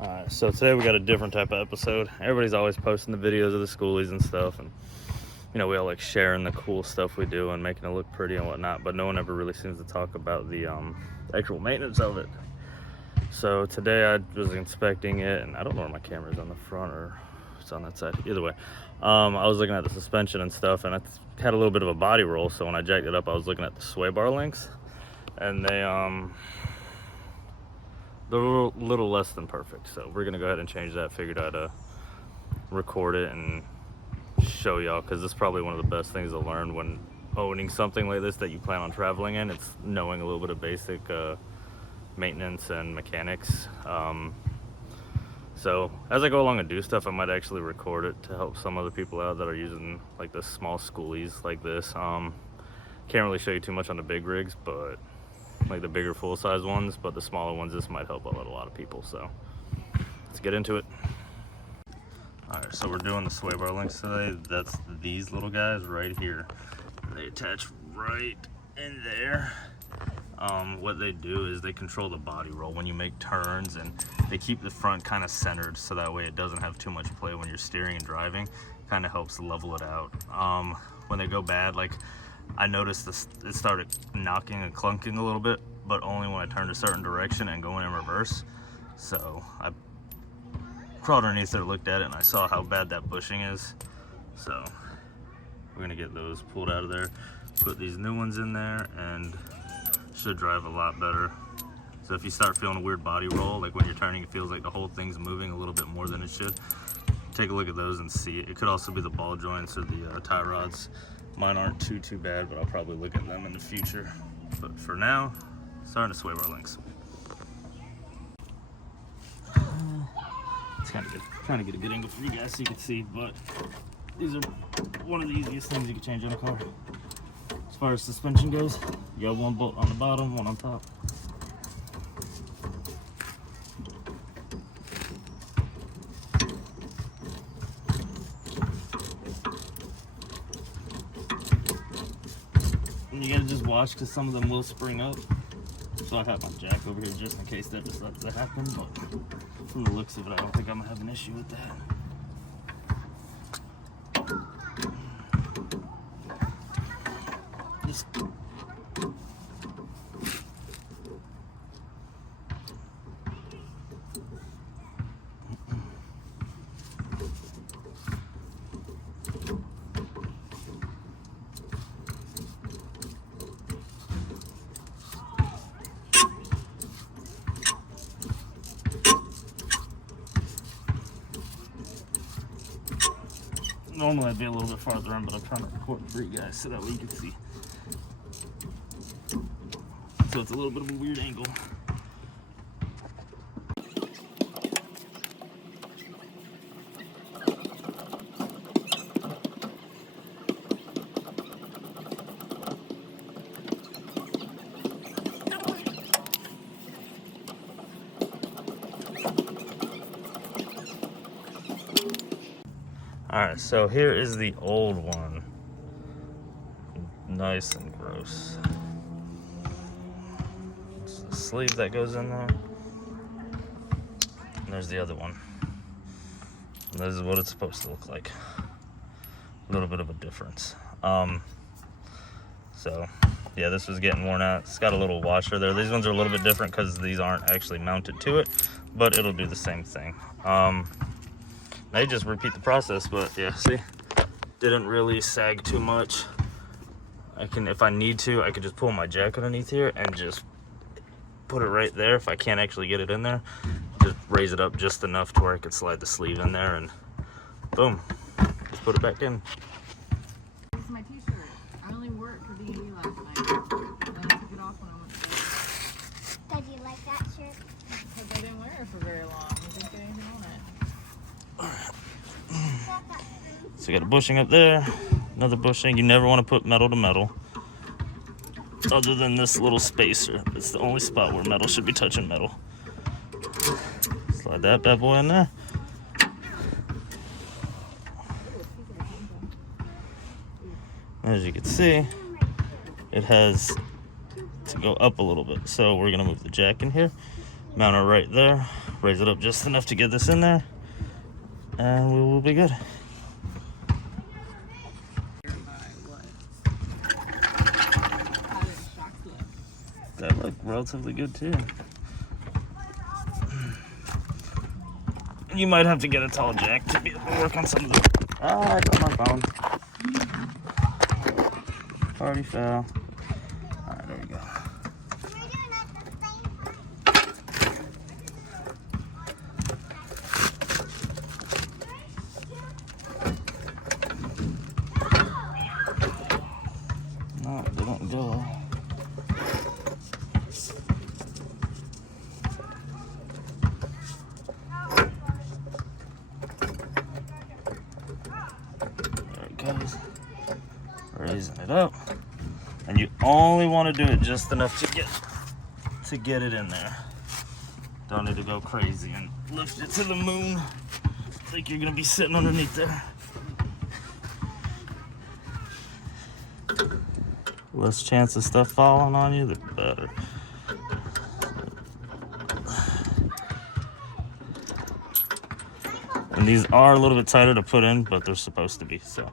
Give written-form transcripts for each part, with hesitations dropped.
Alright, so today we got a different type of episode. Everybody's always posting the videos of the schoolies and stuff, and we all like sharing the cool stuff we do and making it look pretty and whatnot, but no one ever really seems to talk about the actual maintenance of it. So today I was inspecting it, and I don't know where my camera is, on the front or it's on that side. Either way, I was looking at the suspension and stuff, and it had a little bit of a body roll, so when I jacked it up I was looking at the sway bar links, and they're a little less than perfect, so we're gonna go ahead and change that. Figured I'd record it and show y'all, because this is probably one of the best things to learn when owning something like this that you plan on traveling in. It's knowing a little bit of basic maintenance and mechanics. So as I go along and do stuff, I might actually record it to help some other people out that are using like the small schoolies like this. Can't really show you too much on the big rigs, but like the bigger full-size ones, but the smaller ones, this might help out a lot of people. So let's get into it. All right, so we're doing the sway bar links today. That's these little guys right here. They attach right in there. What they do is they control the body roll when you make turns, and they keep the front kind of centered so that way it doesn't have too much play when you're steering and driving. Kind of helps level it out. When they go bad, like I noticed it started knocking and clunking a little bit, but only when I turned a certain direction and going in reverse. So I crawled underneath there, looked at it, and I saw how bad that bushing is. So we're gonna get those pulled out of there, put these new ones in there, and should drive a lot better. So if you start feeling a weird body roll, like when you're turning it feels like the whole thing's moving a little bit more than it should, take a look at those and see. It could also be the ball joints or the tie rods. Mine aren't too bad, but I'll probably look at them in the future. But for now, starting to sway bar links. It's kind of good. Trying to get a good angle for you guys so you can see, but these are one of the easiest things you can change in a car. As far as suspension goes, you got one bolt on the bottom, one on top. And you gotta just watch, because some of them will spring up. So I have my jack over here just in case that decides to happen, but from the looks of it, I don't think I'm gonna have an issue with that. Just normally I'd be a little bit farther in, but I'm trying to record for you guys so that way you can see. So it's a little bit of a weird angle. Alright, so here is the old one. Nice and gross. It's the sleeve that goes in there. And there's the other one. And this is what it's supposed to look like. A little bit of a difference. So, yeah, this was getting worn out. It's got a little washer there. These ones are a little bit different because these aren't actually mounted to it, but it'll do the same thing. They just repeat the process, but yeah, see, didn't really sag too much. I can, if I need to, I could just pull my jack underneath here and just put it right there. If I can't actually get it in there, just raise it up just enough to where I could slide the sleeve in there, and boom, just put it back in. This is my t-shirt. I only wore it for D&D last night. And I took it off when I went to bed. Did you like that shirt? Because I didn't wear it for very long. I didn't get anything on it. So we got a bushing up there, another bushing. You never want to put metal to metal, other than this little spacer. It's the only spot where metal should be touching metal. Slide that bad boy in there. As you can see, it has to go up a little bit. So we're gonna move the jack in here Mount it right there. Raise it up just enough to get this in there. And we will be good. That looked relatively good too. You might have to get a tall jack to be able to work on some of the... Ah, I got my phone. Party foul. Alright, there we go. No, it didn't go. Goes, raising it up, and you only want to do it just enough to get it in there. Don't need to go crazy and lift it to the moon. Think you're gonna be sitting underneath there. Less chance of stuff falling on you, the better. And these are a little bit tighter to put in, but they're supposed to be, so.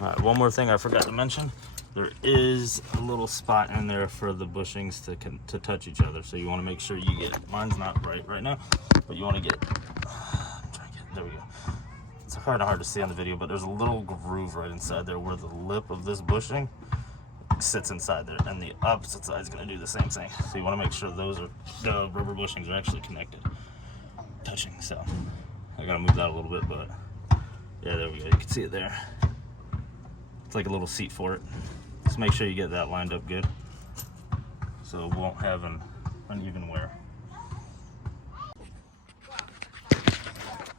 All right, one more thing I forgot to mention. There is a little spot in there for the bushings to touch each other. So you want to make sure you get, mine's not right now, but you want to get, there we go. It's kind of hard to see on the video, but there's a little groove right inside there where the lip of this bushing sits inside there, and the opposite side is going to do the same thing. So you want to make sure those are, the rubber bushings are actually connected, touching. So I got to move that a little bit, but yeah, there we go. You can see it there. It's like a little seat for it. Just make sure you get that lined up good so it won't have an uneven wear.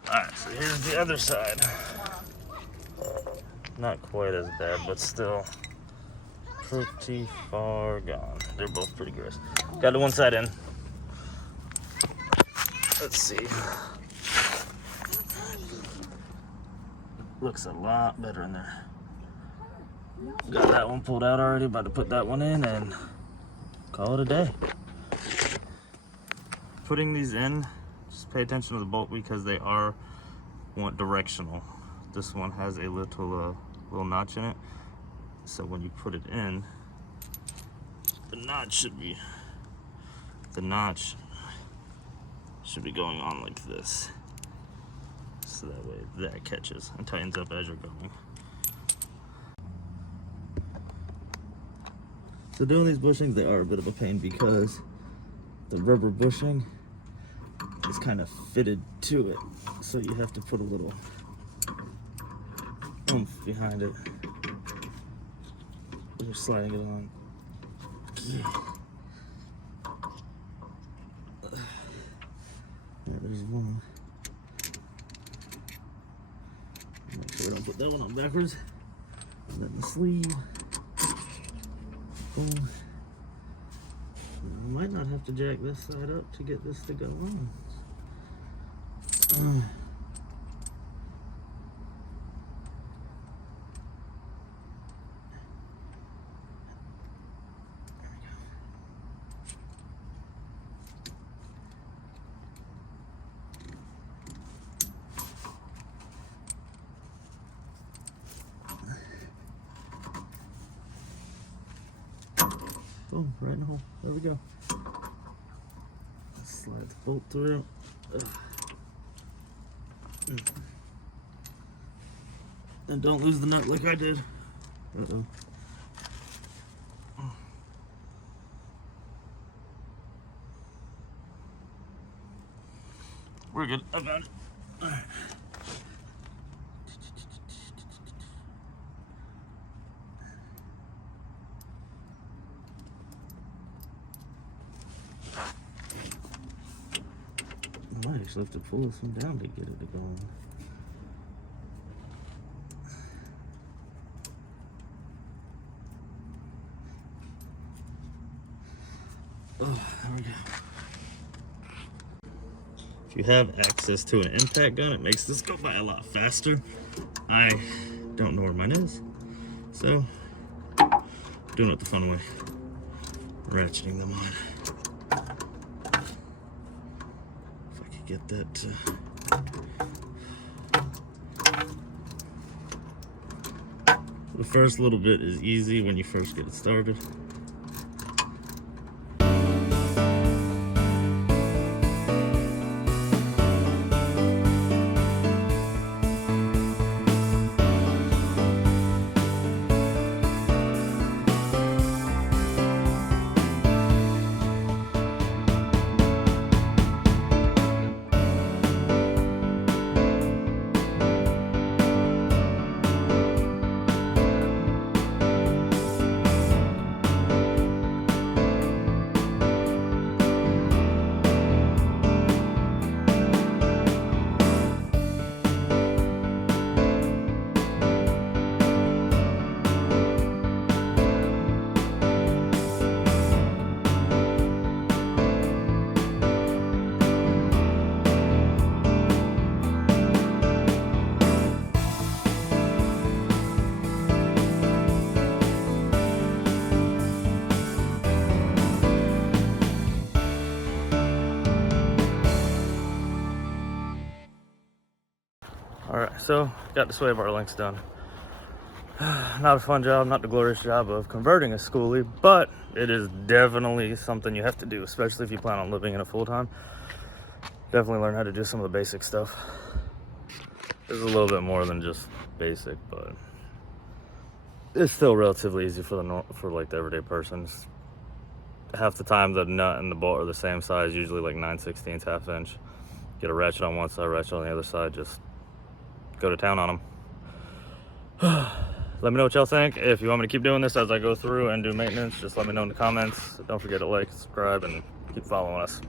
Alright, so here's the other side. Not quite as bad, but still pretty far gone. They're both pretty gross. Got the one side in. Let's see. Looks a lot better in there. Got that one pulled out already, about to put that one in and call it a day. Putting these in, just pay attention to the bolt because they are directional. This one has a little notch in it, so when you put it in, the notch should be going on like this, so that way that catches and tightens up as you're going. So doing these bushings, they are a bit of a pain because the rubber bushing is kind of fitted to it. So you have to put a little oomph behind it when you're sliding it on. Yeah, there's one. Make sure we don't put that one on backwards. And then the sleeve. Boom. Might not have to jack this side up to get this to go on. Boom, right in the hole. There we go. slide the bolt through. And don't lose the nut like I did. Uh-oh. We're good. I found it. All right. I might actually have to pull this one down to get it to go on. Oh, there we go. If you have access to an impact gun, it makes this go by a lot faster. I don't know where mine is, so doing it the fun way. Ratcheting them on. If I could get that. The first little bit is easy when you first get it started. Alright, so got the sway bar links done. Not a fun job, not the glorious job of converting a schoolie, but it is definitely something you have to do, especially if you plan on living in it full time. Definitely learn how to do some of the basic stuff. This is a little bit more than just basic, but it's still relatively easy for like the everyday person. Half the time the nut and the bolt are the same size, usually like 9/16, half inch. Get a ratchet on one side, ratchet on the other side, just go to town on them. Let me know what y'all think. If you want me to keep doing this as I go through and do maintenance, just let me know in the comments. Don't forget to like, subscribe, and keep following us.